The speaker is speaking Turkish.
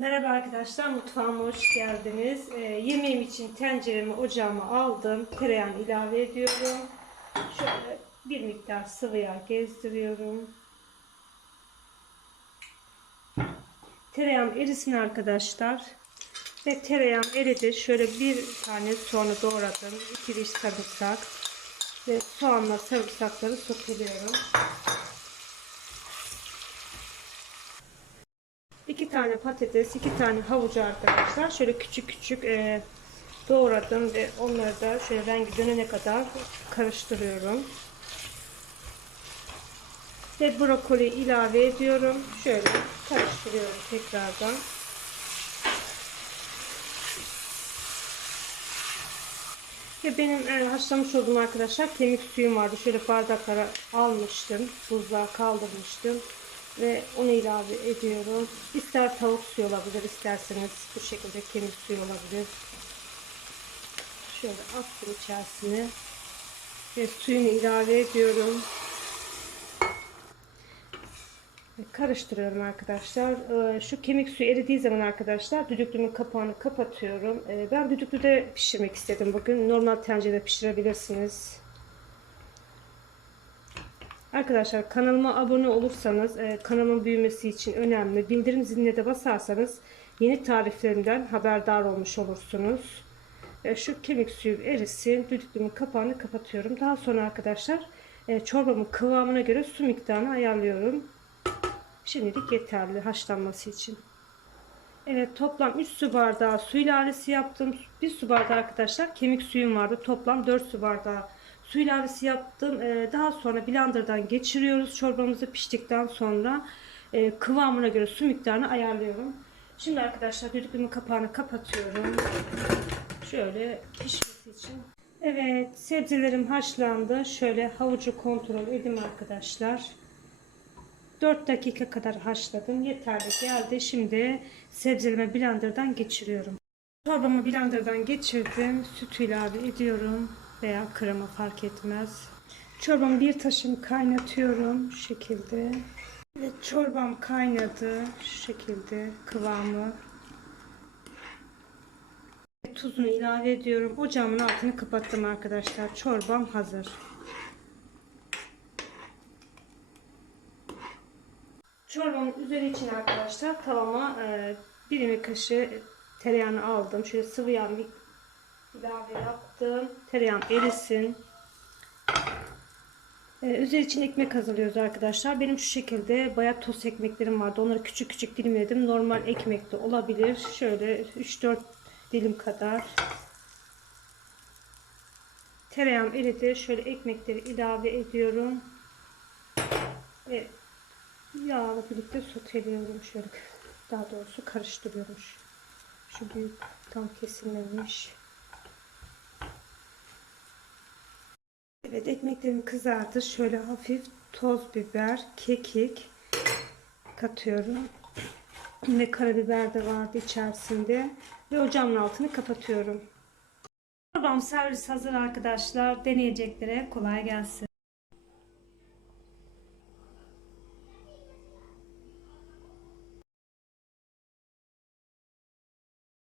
Merhaba arkadaşlar, mutfağıma hoş geldiniz. Ee, yemeğim için tenceremi ocağıma aldım. Tereyağını ilave ediyorum. Şöyle bir miktar sıvı yağ gezdiriyorum. Tereyağım erisin arkadaşlar. Ve tereyağım eridi. Şöyle bir tane soğanı doğradım. iki diş sarımsak. Ve soğanla sarımsakları soteliyorum. İki tane patates, iki tane havucu arkadaşlar. Şöyle küçük küçük e, doğradım ve onları da şöyle rengi dönene kadar karıştırıyorum. Ve brokoli ilave ediyorum. Şöyle karıştırıyorum tekrardan. Ve benim e, haşlamış olduğum arkadaşlar kemik suyum vardı. Şöyle bardaklara almıştım. Buzluğa kaldırmıştım. Ve onu ilave ediyorum. İster tavuk suyu olabilir, isterseniz bu şekilde kemik suyu olabilir. Şöyle attım içerisine. Ve suyunu ilave ediyorum. Ve karıştırıyorum arkadaşlar. Ee, Şu kemik suyu eridiği zaman arkadaşlar düdüklümün kapağını kapatıyorum. Ee, Ben düdüklüde pişirmek istedim bugün. Normal tencerede pişirebilirsiniz. Arkadaşlar kanalıma abone olursanız e, kanalımın büyümesi için önemli. Bildirim ziline de basarsanız yeni tariflerimden haberdar olmuş olursunuz. E, şu kemik suyu erisin. Düdüklümün kapağını kapatıyorum. Daha sonra arkadaşlar e, çorbamın kıvamına göre su miktarını ayarlıyorum. Şimdilik yeterli haşlanması için. Evet toplam 3 su bardağı su ilavesi yaptım. 1 su bardağı arkadaşlar kemik suyum vardı. Toplam 4 su bardağı su ilavesi yaptım. Ee, daha sonra blenderdan geçiriyoruz. Çorbamızı piştikten sonra e, kıvamına göre su miktarını ayarlıyorum. Şimdi arkadaşlar düdüklümün kapağını kapatıyorum. Şöyle pişmesi için. Evet sebzelerim haşlandı. Şöyle havucu kontrol edeyim arkadaşlar. 4 dakika kadar haşladım. Yeterli geldi. Şimdi sebzelerimi blenderdan geçiriyorum. Çorbamı blenderdan geçirdim. Süt ilave ediyorum. Veya krema fark etmez. Çorbamı bir taşım kaynatıyorum. Şu şekilde. Evet, çorbam kaynadı. Şu şekilde kıvamı. Tuzunu ilave ediyorum. Ocağımın altını kapattım arkadaşlar. Çorbam hazır. Çorbamın üzeri için arkadaşlar tavama e, bir yemek kaşığı tereyağını aldım. Şöyle sıvı yağ ilave yaptım. Tereyağım erisin. E, üzeri için ekmek hazırlıyoruz arkadaşlar. Benim şu şekilde bayat tost ekmeklerim vardı. Onları küçük küçük dilimledim. Normal ekmek de olabilir. Şöyle 3-4 dilim kadar. Tereyağım eridi. Şöyle ekmekleri ilave ediyorum. Ve yağla birlikte soteliyorum şöyle daha doğrusu karıştırıyorum şu büyük tam kesilmemiş evet ekmeklerim kızardı şöyle hafif toz biber kekik katıyorum. Ve karabiber de vardı içerisinde ve ocağımın altını kapatıyorum. Çorbam servis hazır arkadaşlar. Deneyeceklere kolay gelsin